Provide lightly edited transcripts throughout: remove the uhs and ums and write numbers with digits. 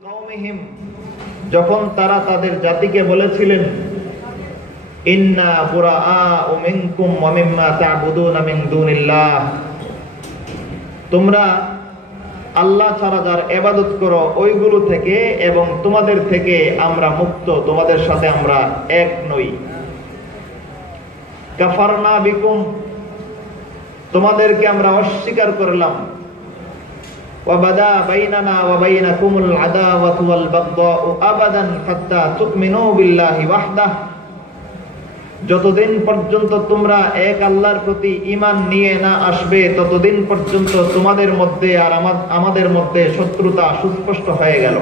কওমিহিম, যখন তারা তাদের জাতিকে বলেছিলেন ইন্না বুরাআউ মিনকুম ওয়া মিম্মা তা'বুদুনা মিন দুনিল্লাহ, তোমরা আল্লাহ ছাড়া যার ইবাদত করো ওইগুলো থেকে এবং তোমাদের থেকে আমরা মুক্ত, তোমাদের সাথে আমরা এক নই। কাফারনা বিকুম, তোমাদেরকে আমরা অস্বীকার করলাম। ওয়াবাদা বাইনানা ওয়া বাইনাকুমুল আদাওয়াতু ওয়াল বাগদাউ আবাদান হাত্তা তু'মিনু বিল্লাহি ওয়াহদাহ, যতদিন পর্যন্ত তোমরা এক আল্লাহর প্রতি ঈমান নিয়ে না আসবে ততদিন পর্যন্ত তোমাদের মধ্যে আর আমাদের মধ্যে শত্রুতা সুস্পষ্ট হয়ে গেল।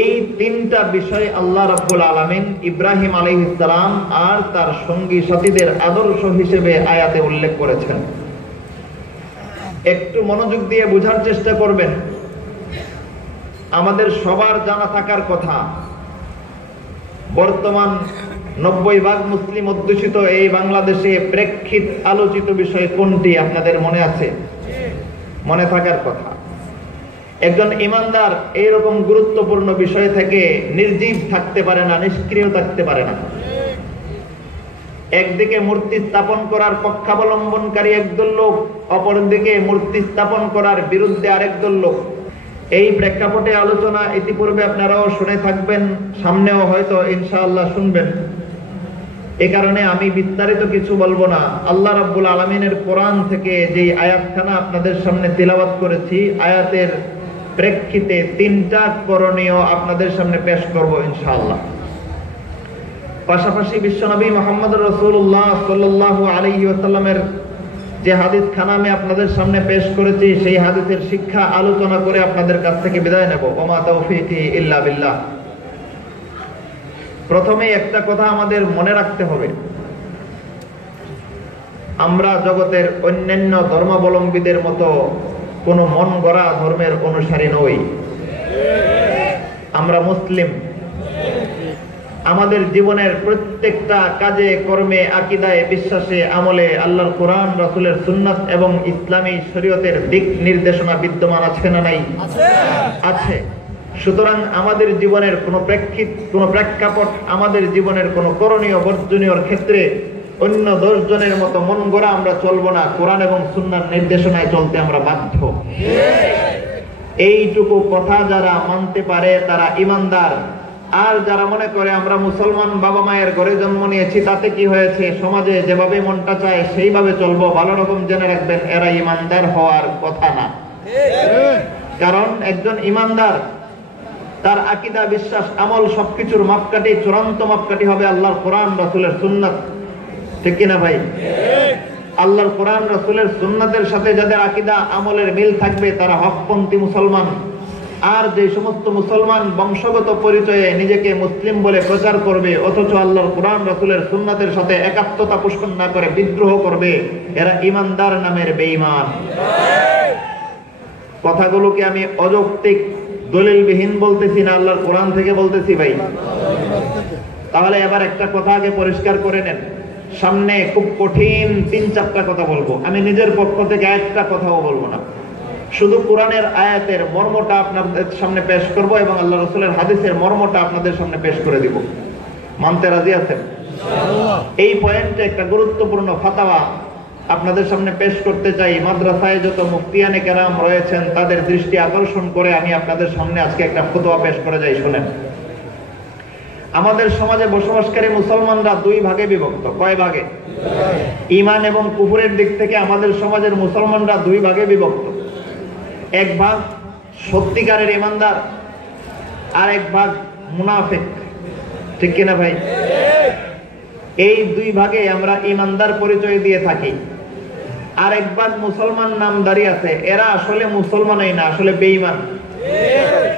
এই তিনটা বিষয় আল্লাহ রাব্বুল আলামিন ইব্রাহিম আলাইহিস সালাম আর তার সঙ্গী সাথীদের আদর্শ হিসেবে আয়াতে উল্লেখ করেছেন। একটু মনোযোগ দিয়ে বোঝার চেষ্টা করবেন। আমাদের সবার জানা থাকার কথা, বর্তমান 90% মুসলিম অধ্যুষিত এই বাংলাদেশে প্রেক্ষিত আলোচিত বিষয় কোনটি আপনাদের মনে আছে? মনে থাকার কথা। একজন ইমানদার এইরকম গুরুত্বপূর্ণ বিষয় থেকে নির্জীব থাকতে পারে না, নিষ্ক্রিয় থাকতে পারে না। একদিকে মূর্তি স্থাপন করার পক্ষাবলম্বনকারী একদল লোক, অপরদিকে মূর্তি স্থাপন করার বিরুদ্ধে আরেকদল লোক। এই প্রেক্ষাপটে আলোচনা ইতিপূর্বে আপনারাও শুনে থাকবেন, সামনেও হয়তো ইনশাআল্লাহ শুনবেন। এ কারণে আমি বিস্তারিত কিছু বলবো না। আল্লাহ রাব্বুল আলামিনের কোরআন থেকে যে আয়াতখানা আপনাদের সামনে তিলাওয়াত করেছি, আয়াতের প্রেক্ষিতে তিনটা করণীয় আপনাদের সামনে পেশ করব ইনশাআল্লাহ। পাশাপাশি বিশ্বনবী মুহাম্মদুর রাসূলুল্লাহ সাল্লাল্লাহু আলাইহি ওয়াসাল্লামের যে হাদিস খানা আমি আপনাদের সামনে পেশ করেছি, সেই হাদিসের শিক্ষা আলোচনা করে আপনাদের কাছ থেকে বিদায় নেব। ওমা তাওফীকি ইল্লা বিল্লাহ। প্রথমে একটা কথা আমাদের মনে রাখতে হবে, আমরা জগতের অন্যান্য ধর্মাবলম্বীদের মতো কোনো মন গড়া ধর্মের অনুসারী নই। আমরা মুসলিম। আমাদের জীবনের প্রত্যেকটা কাজে কর্মে, আকীদায়, বিশ্বাসে, আমলে আল্লাহর কোরআন, রাসূলের সুন্নাত এবং ইসলামী শরীয়তের দিক নির্দেশনা বিদ্যমান আছে না নাই? আছে। সুতরাং আমাদের জীবনের কোনো প্রেক্ষাপট, আমাদের জীবনের কোনো করণীয় বর্জনীয়র ক্ষেত্রে অন্য 10 জনের মতো মন গড়া আমরা চলবো না। কোরআন এবং সুন্নাহর নির্দেশনায় চলতে আমরা বাধ্য। এইটুকু কথা যারা মানতে পারে তারা ঈমানদার। আর যারা মনে করে আমরা মুসলমান, বাবা মায়ের ঘরে জন্ম নিয়েছি, তাতে কি হয়েছে, সমাজে যেভাবে মনটা চায় সেইভাবে চলবো, ভালো রকম জেনে রাখবেন এরা ঈমানদার হওয়ার কথা না। কারণ একজন ঈমানদার, তার আকীদা, বিশ্বাস, আমল সবকিছুর মাপকাঠি, চূড়ান্ত মাপকাঠি হবে আল্লাহর কোরআন, রাসূলের সুন্নাত। ঠিক কিনা ভাই? আল্লাহর কোরআন, রাসূলের সুন্নাতের সাথে যাদের আকীদা আমলের মিল থাকবে তারা হকপন্থী মুসলমান। আর যে সমস্ত মুসলমান বংশগত পরিচয়ে নিজেকে মুসলিম বলে প্রচার করবে অথচ আল্লাহর কোরআন, রাসূলের সুন্নাতের সাথে একাত্মতা পোষণ না করে বিদ্রোহ করবে, এরা ঈমানদার নামের বেঈমান। কথাগুলোকে আমি অযৌক্তিক, দলিলবিহীন বলতেছি না, আল্লাহর কোরআন থেকে বলতেছি ভাই। তাহলে এবার একটা কথা আগে পরিষ্কার করে নেন। সামনে খুব কঠিন 3-4টা কথা বলবো। আমি নিজের পক্ষ থেকে একটা কথাও বলবো না, শুধু কোরআনের আয়াতের মর্মটা আপনাদের সামনে পেশ করব এবং আল্লাহ রাসূলের হাদিসের মর্মটা আপনাদের সামনে পেশ করে দিব। মানতে রাজি আছেন? এই পয়েন্টে একটা গুরুত্বপূর্ণ ফাতাওয়া আপনাদের সামনে পেশ করতে চাই। মাদ্রাসায় যত মুফতিয়ানে কেরাম রয়েছেন তাদের দৃষ্টি আকর্ষণ করে আমি আপনাদের সামনে আজকে একটা ফতোয়া পেশ করে যাই, শুনেন। আমাদের সমাজে বসবাসকারী মুসলমানরা 2 ভাগে বিভক্ত। কয় ভাগে? ঈমান এবং কুফরের দিক থেকে আমাদের সমাজের মুসলমানরা 2 ভাগে বিভক্ত। এক ভাগ সত্যিকারের ঈমানদার, আর এক ভাগ মুনাফিক। ঠিক কিনা ভাই? এই 2 ভাগে আমরা ঈমানদার পরিচয় দিয়ে থাকি। আর এক ভাগ মুসলমান নামদারি আছে, এরা আসলে মুসলমানই না, আসলে বেঈমান।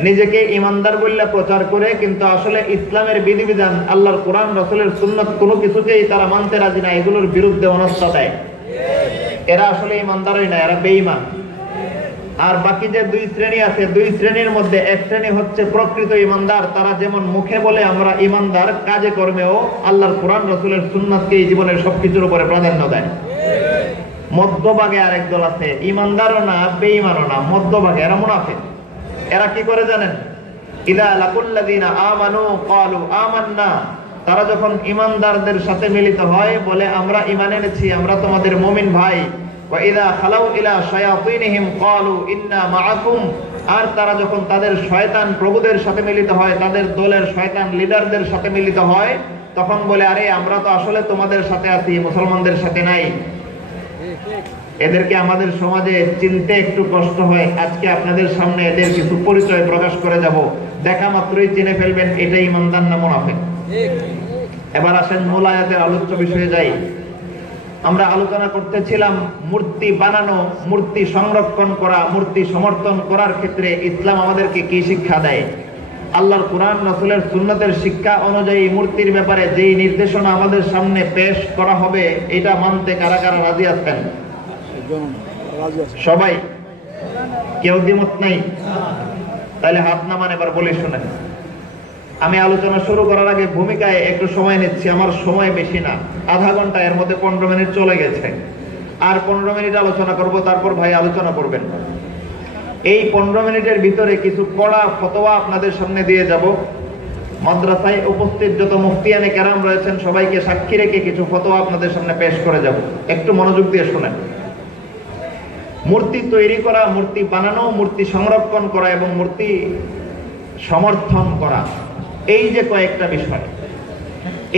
নিজেকে ঈমানদার বলে প্রচার করে কিন্তু আসলে ইসলামের বিধিবিধান, আল্লাহর কোরআন, রাসূলের সুন্নাত কোনো কিছুকেই তারা মানতে রাজি না, এগুলোর বিরুদ্ধে অনাস্থা দেয়। এরা আসলে ঈমানদারই না, এরা বেঈমান। আর বাকি যে 2 শ্রেণী আছে, 2 শ্রেণীর মধ্যে এক শ্রেণী হচ্ছে প্রকৃত ঈমানদার। তারা যেমন মুখে বলে আমরা ঈমানদার, কাজে কর্মেও আল্লাহর কোরআন, রাসূলের সুন্নাতকে জীবনের সবকিছুর উপরে প্রাধান্য দেয়। মধ্যভাগে আরেক দল আছে, ঈমানদারও না, বেঈমানও না, মধ্যভাগে, এরা মুনাফিক। এরা কি করে জানেন? ইদা লাকুল্লাযিনা আমানু ক্বালু আমান্না, তারা যখন ঈমানদারদের সাথে মিলিত হয় বলে আমরা ঈমান এনেছি, আমরা তোমাদের মুমিন ভাই। ওয়া ইদা খালাউ ইলা শায়াতিনহিম ক্বালু ইন্না মাআকুম, আর তারা যখন তাদের শয়তান প্রভুদের সাথে মিলিত হয়, তাদের দলের শয়তান লিডারদের সাথে মিলিত হয়, তখন বলে আরে আমরা তো আসলে তোমাদের সাথে আছি, মুসলমানদের সাথে নাই। এদেরকে আমাদের সমাজে চিনতে একটু কষ্ট হয়। আজকে আপনাদের সামনে এদের কিছু পরিচয় প্রকাশ করে যাব, দেখা মাত্রই চিনে ফেলবেন এটা ঈমানদার না মুনাফিক। এবার আসেন মূল আয়াতের আলোচ্য বিষয়ে যাই। আমরা আলোচনা করতেছিলাম মূর্তি বানানো, মূর্তি সংরক্ষণ করা, মূর্তি সমর্থন করার ক্ষেত্রে ইসলাম আমাদেরকে কি শিক্ষা দেয়। আল্লাহর কোরআন রাসূলের সুন্নতের শিক্ষা অনুযায়ী মূর্তির ব্যাপারে যেই নির্দেশনা আমাদের সামনে পেশ করা হবে, এটা মানতে কারা কারা রাজি আছেন? সবাই? কেউ দ্বিমত নাই? তাহলে হাত নামান, এবার বলে শুনেন। আমি আলোচনা শুরু করার আগে ভূমিকায় একটু সময় নিচ্ছি, আমার সময় বেশি না, আধা ঘন্টা, এর মধ্যে 15 মিনিট চলে গেছে। আর 15 মিনিট আলোচনা করব, তারপর ভাই আলোচনা করবেন। এই 15 মিনিটের ভিতরে কিছু কড়া ফতোয়া আপনাদের সামনে দিয়ে যাব। মাদ্রাসায় উপস্থিত যত মুফতিয়ানে কেরাম রয়েছেন সবাইকে সাক্ষী রেখে কিছু ফতোয়া আপনাদের সামনে পেশ করে যাব, একটু মনোযোগ দিয়ে শুনেন। মূর্তি তৈরি করা, মূর্তি বানানো, মূর্তি সংরক্ষণ করা এবং মূর্তি সমর্থন করা, এই যে কয়েকটা বিষয়,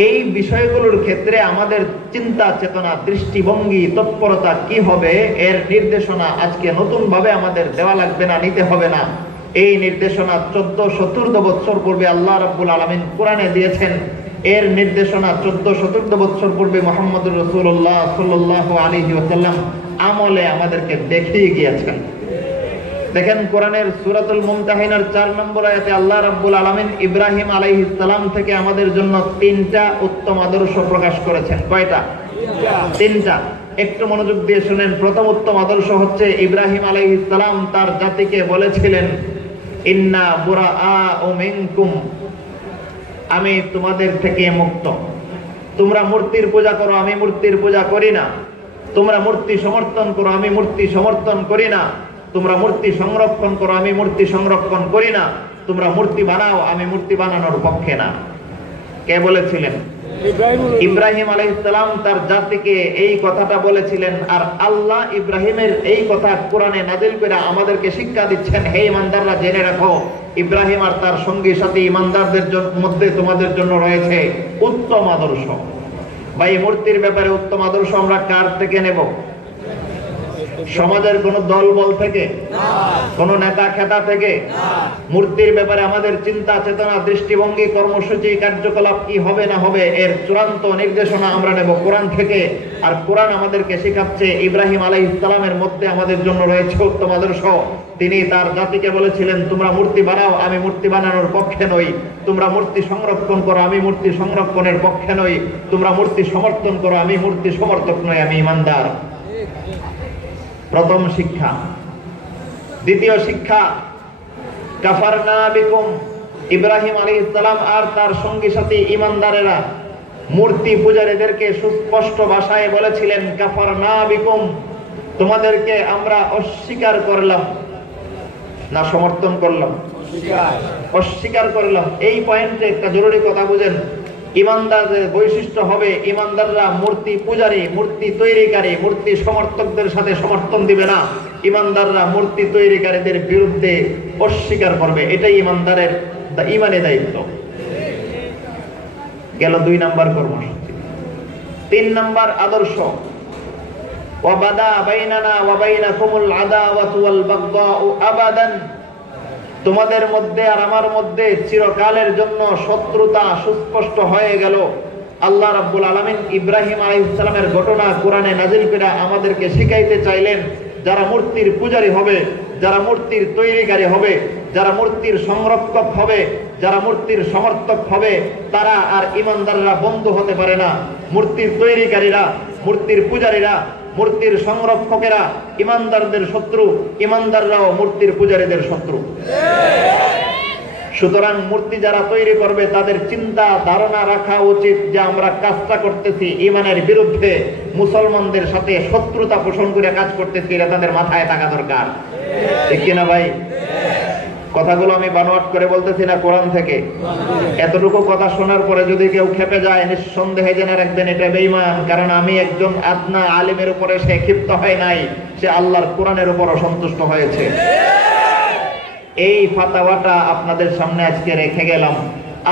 এই বিষয়গুলোর ক্ষেত্রে আমাদের চিন্তা চেতনা, দৃষ্টিভঙ্গি, তৎপরতা কি হবে, এর নির্দেশনা আজকে নতুন ভাবে আমাদের দেওয়া লাগবে না, নিতে হবে না। এই নির্দেশনা 14-14 বছর পূর্বে আল্লাহ রাব্বুল আলামিন কোরআনে দিয়েছেন। এর নির্দেশনা 14-14 বছর পূর্বে মুহাম্মদুর রাসূলুল্লাহ সাল্লাল্লাহু আলাইহি ওয়াসাল্লাম আমলে আমাদেরকে দেখিয়ে গিয়েছেন। দেখেন কোরআনের সূরাতুল মুমতাহিনার 4 নম্বর আয়াতে আল্লাহ রাব্বুল আলামিন ইব্রাহিম আলাইহিস সালাম থেকে আমাদের জন্য 3টা উত্তম আদর্শ প্রকাশ করেছেন। কয়টা? 3টা। একটু মনোযোগ দিয়ে শুনেন। প্রথম উত্তম আদর্শ হচ্ছে ইব্রাহিম আলাইহিস সালাম তার জাতিকে বলেছিলেন, ইন্না বুরাআউ মিনকুম, আমি তোমাদের থেকে মুক্ত। তোমরা মূর্তির পূজা করো, আমি মূর্তির পূজা করি না। তোমরা মূর্তি সমর্থন করো, আমি মূর্তি সমর্থন করি না। তোমরা মূর্তি সংরক্ষণ করো, আমি মূর্তি সংরক্ষণ করি না। তোমরা মূর্তি বানাও, আমি মূর্তি বানানোর পক্ষে না। কে বলেছিলেন? ইব্রাহিম আলাইহিস সালাম তার জাতিকে এই কথাটা বলেছিলেন। আর আল্লাহ ইব্রাহিমের এই কথা কোরআনে নাযিল করে আমাদেরকে শিক্ষা দিচ্ছেন, হে ঈমানদাররা জেনে রাখো, ইব্রাহিম আর তার সঙ্গী সাথী ঈমানদারদের মধ্যে তোমাদের জন্য রয়েছে উত্তম আদর্শ। ভাই, মূর্তির ব্যাপারে উত্তম আদর্শ আমরা কার থেকে নেব? সমাজের কোন দল বল থেকে? কোন নেতা খেতা থেকে? মূর্তির ব্যাপারে আমাদের চিন্তা চেতনা, দৃষ্টিভঙ্গি, কর্মসূচি, কার্যকলাপ কি হবে না হবে, এর চূড়ান্ত নির্দেশনা আমরা নেব কোরআন থেকে। আর কোরআন আমাদেরকে শেখাচ্ছে ইব্রাহিম আলাইহিস সালামের মধ্যে আমাদের জন্য রয়েছে উত্তম আদর্শ। তিনি তার জাতিকে বলেছিলেন, তোমরা মূর্তি বানাও, আমি মূর্তি বানানোর পক্ষে নই। তোমরা মূর্তি সংরক্ষণ করো, আমি মূর্তি সংরক্ষণের পক্ষে নই। তোমরা মূর্তি সমর্থন করো, আমি মূর্তি সমর্থক নই, আমি ঈমানদার। প্রথম শিক্ষা। দ্বিতীয় শিক্ষা, কাফারনা বিকুম, ইব্রাহিম আলাইহিস সালাম আর তার সঙ্গী সাথী ঈমানদারেরা মূর্তি পূজারীদেরকে সুস্পষ্ট ভাষায় বলেছিলেন, কাফারনা বিকুম, তোমাদেরকে আমরা অস্বীকার করলাম না সমর্থন করলাম? অস্বীকার করলাম। এই পয়েন্টে একটা জরুরি কথা বুঝেন। ঈমানদারদের বৈশিষ্ট্য হবে, ঈমানদাররা মূর্তি পূজারী, মূর্তি তৈরিকারী, মূর্তি সমর্থকদের সাথে সমর্থন দিবে না। ঈমানদাররা মূর্তি তৈরিকারীদের বিরুদ্ধে অস্বীকার করবে। এটাই ঈমানদারের ঈমানি দায়িত্ব। গেল 2 নাম্বার কর্মসূচি। 3 নাম্বার আদর্শ, ওয়াবাদা বাইনানা ওয়া বাইনাকুমুল আদাওয়াতু ওয়াল বাগদাউ আবাদান, তোমাদের মধ্যে আর আমার মধ্যে চিরকালের জন্য শত্রুতা সুস্পষ্ট হয়ে গেল। আল্লাহ রাব্বুল আলামিন ইব্রাহিম আলাইহিস সালামের ঘটনা কোরআনে নাযিল করে আমাদেরকে শিখাইতে চাইলেন, যারা মূর্তির পূজারী হবে, যারা মূর্তির তৈরিকারী হবে, যারা মূর্তির সংরক্ষক হবে, যারা মূর্তির সমর্থক হবে, তারা আর ঈমানদাররা বন্ধু হতে পারে না। মূর্তির তৈরিকারীরা, মূর্তির পূজারীরা, মূর্তির সংরক্ষকেরা ঈমানদারদের শত্রু, ঈমানদাররাও মূর্তির পূজারীদের শত্রু। সুতরাং মূর্তি যারা তৈরি করবে তাদের চিন্তা ধারণা রাখা উচিত যে আমরা কাজটা করতেছি ঈমানের বিরুদ্ধে, মুসলমানদের সাথে শত্রুতা পোষণ করে কাজ করতেছি, এটা তাদের মাথায় থাকা দরকার। ঠিক কিনা ভাই? কথাগুলো আমি বানোয়াট করে বলতেছি না, কোরআন থেকে। এতটুকু কথা শোনার পরে যদি কেউ ক্ষেপে যায়, নিঃসন্দেহে জেনে রাখবেন এটা বেঈমান। কারণ আমি একজন আদনা আলিমের উপরে সে ক্ষিপ্ত হয় নাই, সে আল্লাহর কোরআনের উপর অসন্তুষ্ট হয়েছে। এই ফাতাওয়াটা আপনাদের সামনে আজকে রেখে গেলাম।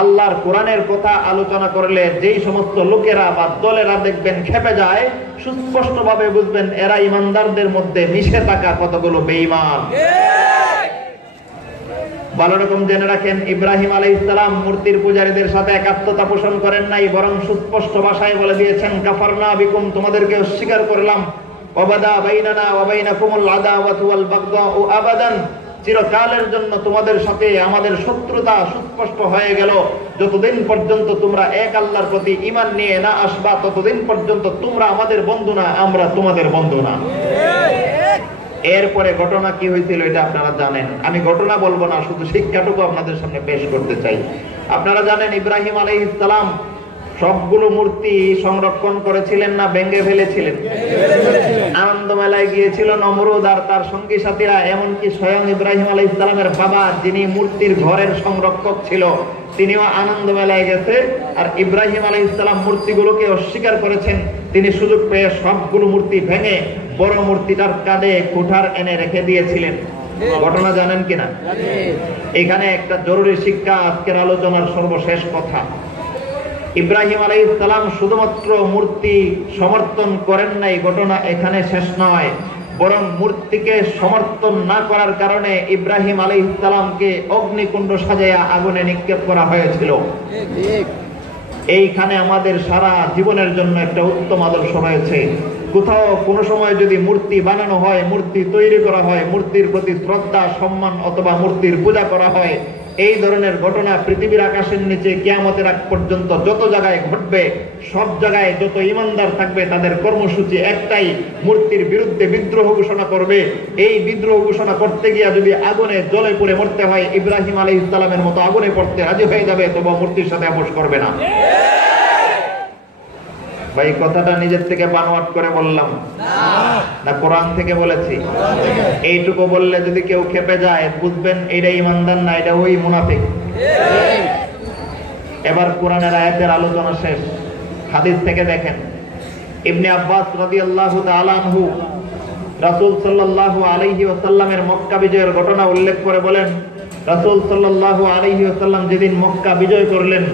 আল্লাহর কোরআনের কথা আলোচনা করলে যেই সমস্ত লোকেরা বা দলেরা দেখবেন ক্ষেপে যায়, সুস্পষ্ট ভাবে বুঝবেন এরা ইমানদারদের মধ্যে মিশে থাকা কতগুলো বেঈমান। ভালো রকম জেনে রাখেন, ইব্রাহিম আলাইহিস সালাম মূর্তির পূজারীদের সাথে একাত্মতা পোষণ করেন নাই, বরং সুস্পষ্ট ভাষায় বলে দিয়েছেন, কাফারনা বিকুম, তোমাদেরকে অস্বীকার করলাম, ওয়াবাদা বাইনানা ওয়া বাইনাকুমুল আদাওয়াতু ওয়াল বাগদাউ আবাদান, চিরকালের জন্য তোমাদের সাথে আমাদের শত্রুতা সুস্পষ্ট হয়ে গেল। যতদিন পর্যন্ত তোমরা এক আল্লাহর প্রতি ঈমান নিয়ে না আসবা, ততদিন পর্যন্ত তোমরা আমাদের বন্ধু না, আমরা তোমাদের বন্ধু না। এরপরে ঘটনা কি হয়েছিল এটা আপনারা জানেন। আমি ঘটনা বলবো না, শুধু শিক্ষাটুকু আপনাদের সামনে পেশ করতে চাই। আপনারা জানেন ইব্রাহিম আলাইহিস সালাম সবগুলো মূর্তি সংরক্ষণ করেছিলেন না ভেঙে ফেলেছিলেন? আনন্দ মেলায় গিয়েছিল নমরুদ আর তার সঙ্গী সাথীরা, এমনকি স্বয়ং ইব্রাহিম আলাইহিস সালামের বাবা যিনি মূর্তির ঘরের সংরক্ষক ছিল, তিনিও আনন্দ মেলায় গেছে। আর ইব্রাহিম আলাইহিস সালাম মূর্তিগুলোকে অস্বীকার করেছেন। তিনি সুযোগ পেয়ে সবগুলো মূর্তি ভেঙে বড় মূর্তিটার কাঁধে কুঠার এনে রেখে দিয়েছিলেন। ঘটনা জানেন কিনা? এখানে একটা জরুরি শিক্ষা, আজকের আলোচনার সর্বশেষ কথা। ইব্রাহিম আলাইহিস সালাম শুধুমাত্র মূর্তি সমর্থন করেন নাই, ঘটনা এখানে শেষ নয়, বরং মূর্তিকে সমর্থন না করার কারণে ইব্রাহিম আলাইহিস সালামকে অগ্নিকুণ্ড সাজাইয়া আগুনে নিক্ষেপ করা হয়েছিল। এইখানে আমাদের সারা জীবনের জন্য একটা উত্তম আদর্শ রয়েছে। কোথাও কোনো সময় যদি মূর্তি বানানো হয়, মূর্তি তৈরি করা হয়, মূর্তির প্রতি শ্রদ্ধা সম্মান অথবা মূর্তির পূজা করা হয়, এই ধরনের ঘটনা পৃথিবীর আকাশের নিচে কিয়ামতের আগ পর্যন্ত যত জায়গায় ঘটবে, সব জায়গায় যত ইমানদার থাকবে তাদের কর্মসূচি একটাই, মূর্তির বিরুদ্ধে বিদ্রোহ ঘোষণা করবে। এই বিদ্রোহ ঘোষণা করতে গিয়া যদি আগুনে জ্বলে পুড়ে মরতে হয়, ইব্রাহিম আলাইহিস সালামের মতো আগুনে পড়তে রাজি হয়ে যাবে, তবু মূর্তির সাথে আপোষ করবে না। ভাই কথাটা নিজের থেকে বানোয়াট করে বললাম না কোরআন থেকে বলেছি? এইটুকু বললে যদি কেউ ক্ষেপে যায়, বুঝবেন এটা ইমানদার না, এটা ওই মুনাফিক। এবার কোরআনের আয়াতের আলোচনা শেষ। হাদিস থেকে দেখেন, ইবনে আব্বাস রাদিয়াল্লাহু তাআলা আনহু রাসূল সাল্লাল্লাহু আলাইহি ওয়াসাল্লামের মক্কা বিজয়ের ঘটনা উল্লেখ করে বলেন, রাসূল সাল্লাল্লাহু আলাইহি ওয়াসাল্লাম যেদিন মক্কা বিজয় করলেন,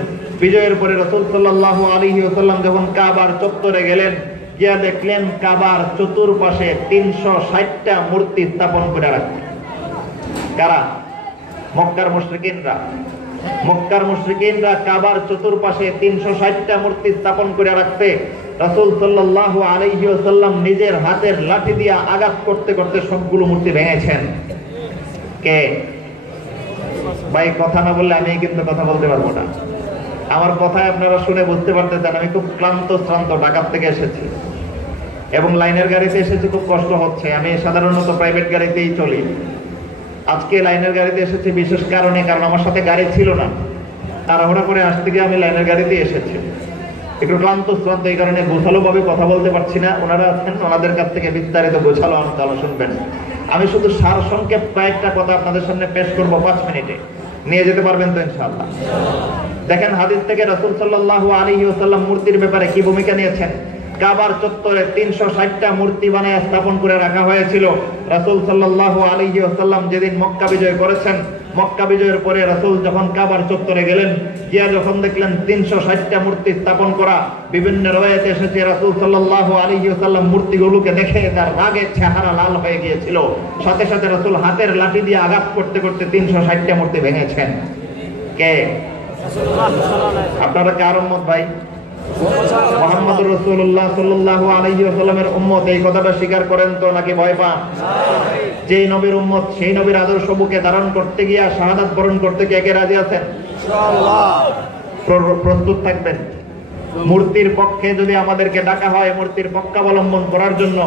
বিজয়ের পরে রাসূল সাল্লাল্লাহু আলাইহি ওয়াসাল্লাম যখন কাবার চত্বরে গেলেন, গিয়া দেখলেন কাবার চতুর্পাশে 360টা মূর্তি স্থাপন করে রাখছে। কারা? মক্কার মুশরিকিনরা। মক্কার মুশরিকিনরা কাবার চতুর্পাশে 360টা মূর্তি স্থাপন করে রাখতে রাসূল সাল্লাল্লাহু আলাইহি ওয়াসাল্লাম নিজের হাতের লাঠি দিয়ে আঘাত করতে করতে সবগুলো মূর্তি ভেঙেছেন। কে? ভাই কথা না বললে আমি কিন্তু কথা বলতে পারবো না। আমার কথায় আপনারা শুনে বুঝতে পারতেছেন আমি খুব ক্লান্ত শ্রান্ত, ঢাকা থেকে এসেছি এবং লাইনের গাড়িতে এসেছি, খুব কষ্ট হচ্ছে। আমি সাধারণত প্রাইভেট গাড়িতেই চলি, আজকে লাইনের গাড়িতে এসেছি বিশেষ কারণে, কারণ আমার সাথে গাড়ি ছিল না, তাড়াহুড়া করে আসতে গিয়ে আমি লাইনের গাড়িতে এসেছি। একটু ক্লান্ত শ্রান্ত, এই কারণে গোছালো ভাবে কথা বলতে পারছি না। ওনারা আছেন, ওনাদের কাছ থেকে বিস্তারিত গোছালো আলোচনা শুনবেন। আমি শুধু সার সংক্ষেপ কয়েকটা কথা আপনাদের সামনে পেশ করবো 5 মিনিটে। নিয়ে যেতে পারবেন তো ইনশাআল্লাহ? দেখেন হাদিস থেকে রাসূল সাল্লাল্লাহু আলাইহি ওয়াসাল্লাম মূর্তির ব্যাপারে কি ভূমিকা নিয়েছেন। কাবার চত্বরে 360টা মূর্তি বানায় স্থাপন করে রাখা হয়েছিল। রাসূল সাল্লাল্লাহু আলাইহি ওয়াসাল্লাম যেদিন মক্কা বিজয় করেছেন, মক্কা বিজয়ের পরে রাসূল যখন কাবার চত্বরে গেলেন, গিয়া যখন দেখলেন 360টা মূর্তি স্থাপন করা, বিভিন্ন রওয়ায়াতে এসেছে রাসূল সাল্লাল্লাহু আলাইহি ওয়াসাল্লাম মূর্তিগুলোকে দেখে তার রাগে চেহারা লাল হয়ে গিয়েছিল। সাথে সাথে রাসূল হাতের লাঠি দিয়ে আঘাত করতে করতে 360টা মূর্তি ভেঙেছেন। কে? আপনারা কার উম্মত ভাই? মুহাম্মদুর রাসূলুল্লাহ সাল্লাল্লাহু আলাইহি ওয়াসাল্লামের উম্মত। এই কথাটা স্বীকার করেন তো নাকি ভয় পান? যেই নবীর উম্মত, সেই নবীর আদর্শ বুকে ধারণ করতে গিয়া শাহাদাত বরণ করতে কে কে রাজি আছেন? ইনশাআল্লাহ। প্রস্তুত থাকবেন। মূর্তির পক্ষে যদি আমাদেরকে ডাকা হয় মূর্তির পক্ষাবলম্বন করার জন্য,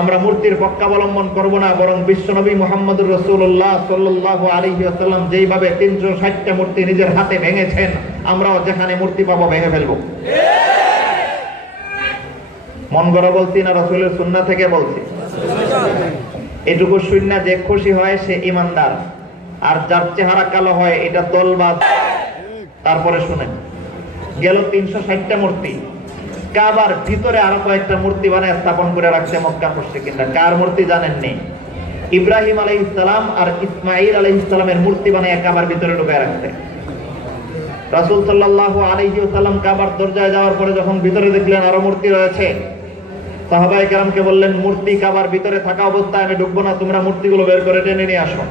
আমরা মূর্তির পক্ষাবলম্বন করব না, বরং বিশ্বনবী মুহাম্মদুর রাসূলুল্লাহ সাল্লাল্লাহু আলাইহি ওয়াসাল্লাম যেইভাবে 360টা মূর্তি নিজের হাতে ভেঙেছেন, আমরাও যেখানে মূর্তি পাবো ভেঙে ফেলবো। মন গড়া বলছি না রাসূলের সুন্নাহ থেকে বলছি? এটুকু শুননা যে খুশি হয় সে ঈমানদার। আর যার চেহারা কালো হয় এটা দলবাজ। তারপরে শুনেন, গেল 360টা মূর্তি, কাবার ভিতরে আরো কয়েকটা মূর্তি বানায় স্থাপন করে রাখছে মক্কা মুশরিকিনরা। কার মূর্তি জানেননি? ইব্রাহিম আলাইহিস সালাম আর ইসমাঈল আলাইহিস সালামের মূর্তি বানায় কাবার ভিতরে ঢুকায় রাখছে। রাসূল সাল্লাল্লাহু আলাইহি ওয়াসাল্লাম কাবার দরজায় যাওয়ার পরে যখন ভিতরে দেখলেন আরো মূর্তি রয়েছে, সাহাবায়ে কেরামকে বললেন, মূর্তি কাবার ভিতরে থাকা অবস্থায় আমি ঢুকবো না, তোমরা মূর্তিগুলো বের করে টেনে নিয়ে আসো।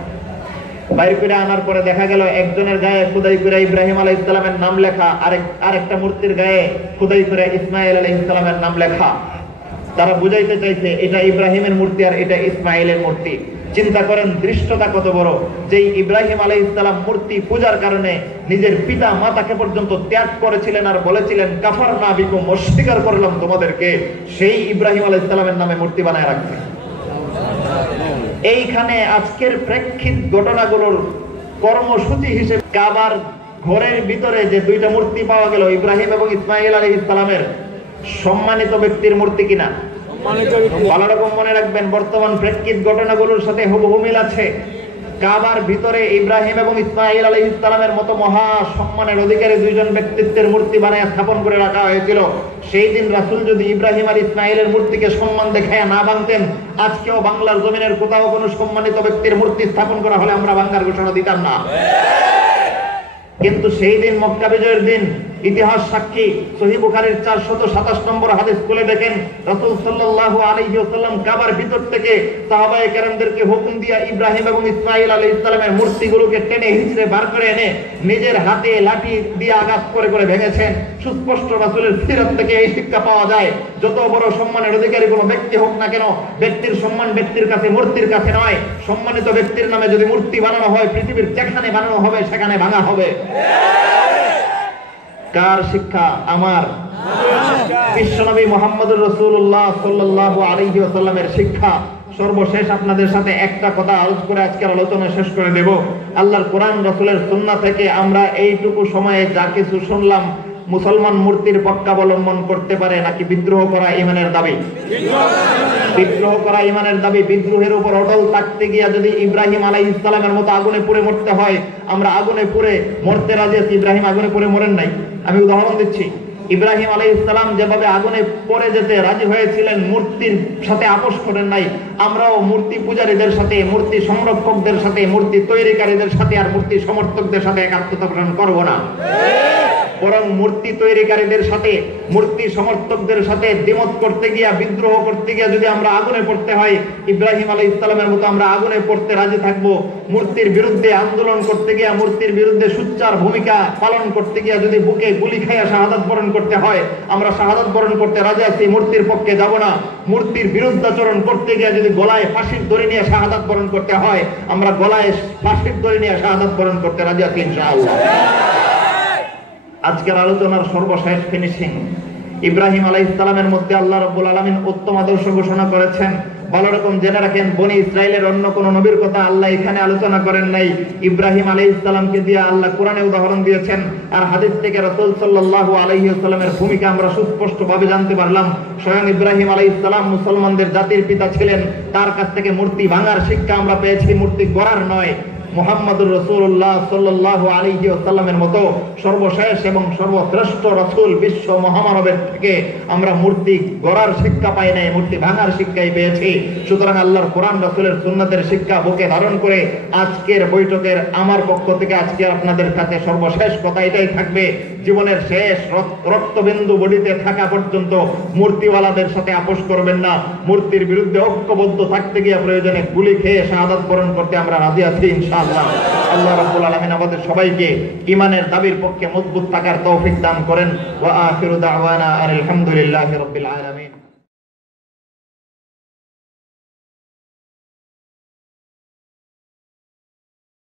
বাইরে করে আনার পরে দেখা গেল একজনের গায়ে খোদাই করে ইব্রাহিম আলাইহিস সালামের নাম লেখা, আরেকটা মূর্তির গায়ে খোদাই করে ইসমাঈল আলাইহিস সালামের নাম লেখা। তারা বুঝাইতে চাইছে এটা ইব্রাহিমের মূর্তি আর এটা ইসমাঈলের মূর্তি। চিন্তা করেন দৃশ্যটা কত বড়। যেই ইব্রাহিম আলাইহিস সালাম মূর্তি পূজার কারণে নিজের পিতা মাতাকে পর্যন্ত ত্যাগ করেছিলেন আর বলেছিলেন কাফারনা বিকুম, অস্বীকার করলাম তোমাদেরকে, সেই ইব্রাহিম আলাইহিস সালামের নামে মূর্তি বানায় রাখছে। এইখানে আজকের প্রেক্ষিত ঘটনাগুলোর কর্মসূচি হিসেবে কাবার ঘরের ভিতরে যে দুইটা মূর্তি পাওয়া গেল, ইব্রাহিম এবং ইসমাঈল আলাইহিস সালামের, সম্মানিত ব্যক্তির মূর্তি কিনা? ভালো রকম মনে রাখবেন, বর্তমান প্রেক্ষিত ঘটনাগুলোর সাথে হুবহু মিল আছে। কাবার ভিতরে ইব্রাহিম এবং ইসমাঈল আলাইহিস সালামের মতো মহা সম্মানের অধিকারী দুইজন ব্যক্তিত্বের মূর্তি বানায় স্থাপন করে রাখা হয়েছিল। সেই দিন রাসূল যদি ইব্রাহিম আর ইসমাঈলের মূর্তিকে সম্মান দেখায় না ভাঙতেন, আজকেও বাংলার জমিনের কোথাও কোনো সম্মানিত ব্যক্তির মূর্তি স্থাপন করা হলে আমরা ভাঙার ঘোষণা দিতাম না। কিন্তু সেই দিন মক্কা বিজয়ের দিন, ইতিহাস সাক্ষী, সহিহ বুখারীর 427 নম্বর হাদিস খুলে দেখেন, রাসূল সাল্লাল্লাহু আলাইহি ওয়াসাল্লাম কাবার ভিতর থেকে সাহাবায়ে কেরামদেরকে হুকুম দিয়া ইব্রাহিম এবং ইসমাঈল আলাইহিস সালামের মূর্তিগুলোকে টেনে হিচড়ে বার করে এনে নিজের হাতে লাঠি দিয়ে আঘাত করে করে ভেঙেছেন। সুস্পষ্ট রাসূলের সিরাত থেকে এই শিক্ষা পাওয়া যায়, যত বড় সম্মানের অধিকারী কোনো ব্যক্তি হোক না কেন, ব্যক্তির সম্মান ব্যক্তির কাছে, মূর্তির কাছে নয়। সম্মানিত ব্যক্তির নামে যদি মূর্তি বানানো হয়, পৃথিবীর যেখানে বানানো হবে সেখানে ভাঙা হবে। কার শিক্ষা? আমার বিশ্বনবী মুহাম্মদুর রাসূলুল্লাহ সাল্লাল্লাহু আলাইহি ওয়াসাল্লামের শিক্ষা। সর্বশেষ আপনাদের সাথে একটা কথা আলোচ করে আজকের আলোচনা শেষ করে দেব। আল্লাহর কোরআন, রাসূলের সুন্নাহ থেকে আমরা এইটুকু সময়ে যা কিছু শুনলাম, মুসলমান মূর্তির পক্ষাবলম্বন করতে পারে নাকি বিদ্রোহ করা ঈমানের দাবি? বিদ্রোহ করা ঈমানের দাবি। বিদ্রোহের উপর অটল থাকতে গিয়া যদি ইব্রাহিম আলাইহিস সালামের মতো আগুনে পুড়ে মরতে হয়, আমরা আগুনে পুড়ে মরতে রাজি আছি। ইব্রাহিম আগুনে পুড়ে মরেন নাই। আমি উদাহরণ দিচ্ছি, ইব্রাহিম আলাইহিস সালাম যেভাবে আগুনে পড়ে যেতে রাজি হয়েছিলেন, মূর্তির সাথে আপোষ করেন নাই। আমরাও মূর্তি পূজারীদের সাথে, মূর্তি সংরক্ষকদের সাথে, মূর্তি তৈরিকারীদের সাথে আর মূর্তি সমর্থকদের সাথে একাত্মতা প্রদান করব না। বরং মূর্তি তৈরিকারীদের সাথে, মূর্তি সমর্থকদের সাথে দ্বিমত করতে গিয়া, বিদ্রোহ করতে গিয়া যদি আমরা আগুনে পড়তে হয়, ইব্রাহিম আলাইহিস সালামের মতো আমরা আগুনে পড়তে রাজি থাকবো। মূর্তির বিরুদ্ধে আন্দোলন করতে গিয়া, মূর্তির বিরুদ্ধে সোচ্চার ভূমিকা পালন করতে গিয়া যদি বুকে গুলি খাইয়া শাহাদাত বরণ করতে হয়, আমরা শাহাদাত বরণ করতে রাজি আছি, মূর্তির পক্ষে যাব না। মূর্তির বিরুদ্ধাচরণ করতে গিয়া যদি গলায় ফাঁসির দড়ি নিয়ে শাহাদাত বরণ করতে হয়, আমরা গলায় ফাঁসির দড়ি নিয়ে শাহাদাত বরণ করতে রাজি আছি ইনশাআল্লাহ। আজকের আলোচনার সর্বশেষ ফিনিশিং, ইব্রাহিম আলাইহিস সালামের মধ্যে আল্লাহ রাব্বুল আলামিন উত্তম আদর্শ ঘোষণা করেছেন। ভালো রকম জেনে রাখেন, বনি ইসরাইলের অন্য কোন নবীর কথা আল্লাহ এখানে আলোচনা করেন নাই। ইব্রাহিম আলাইহিস সালামকে দিয়ে আল্লাহ কোরআনে উদাহরণ দিয়েছেন, আর হাদিস থেকে রাসূল সাল্লাল্লাহু আলাইহি ওয়াসাল্লামের ভূমিকা আমরা সুস্পষ্টভাবে জানতে পারলাম। স্বয়ং ইব্রাহিম আলাইহিস সালাম মুসলমানদের জাতির পিতা ছিলেন, তার কাছ থেকে মূর্তি ভাঙার শিক্ষা আমরা পেয়েছি, মূর্তি গড়ার নয়। মুহাম্মদুর রাসূলুল্লাহ সাল্লাল্লাহু আলাইহি ওয়াসাল্লামের মতো সর্বশেষ এবং সর্বশ্রেষ্ঠ রাসূল, বিশ্ব মহামানবের থেকে আমরা মূর্তি গড়ার শিক্ষা পাই নাই, মূর্তি ভাঙার শিক্ষাই পেয়েছি। সুতরাং আল্লাহর কোরআন, রাসূলের সুন্নাতের শিক্ষা বুকে ধারণ করে আজকের বৈঠকের আমার পক্ষ থেকে আজকে আপনাদের কাছে সর্বশেষ কথা এটাই থাকবে, জীবনের শেষ রক্তবিন্দু বডিতে থাকা পর্যন্ত মূর্তিওয়ালাদের সাথে আপোষ করবেন না। মূর্তির বিরুদ্ধে ঐক্যবদ্ধ থাকতে গিয়ে প্রয়োজনে গুলি খেয়ে শাহাদাত বরণ করতে আমরা রাজি আছি ইনশাআল্লাহ। আল্লাহ রাব্বুল আলামিন আমাদের সবাইকে ঈমানের দাবির পক্ষে মজবুত থাকার তৌফিক দান করেন। ওয়া আখিরু দাওয়ানা আলহামদুলিল্লাহি রাব্বিল আলামিন।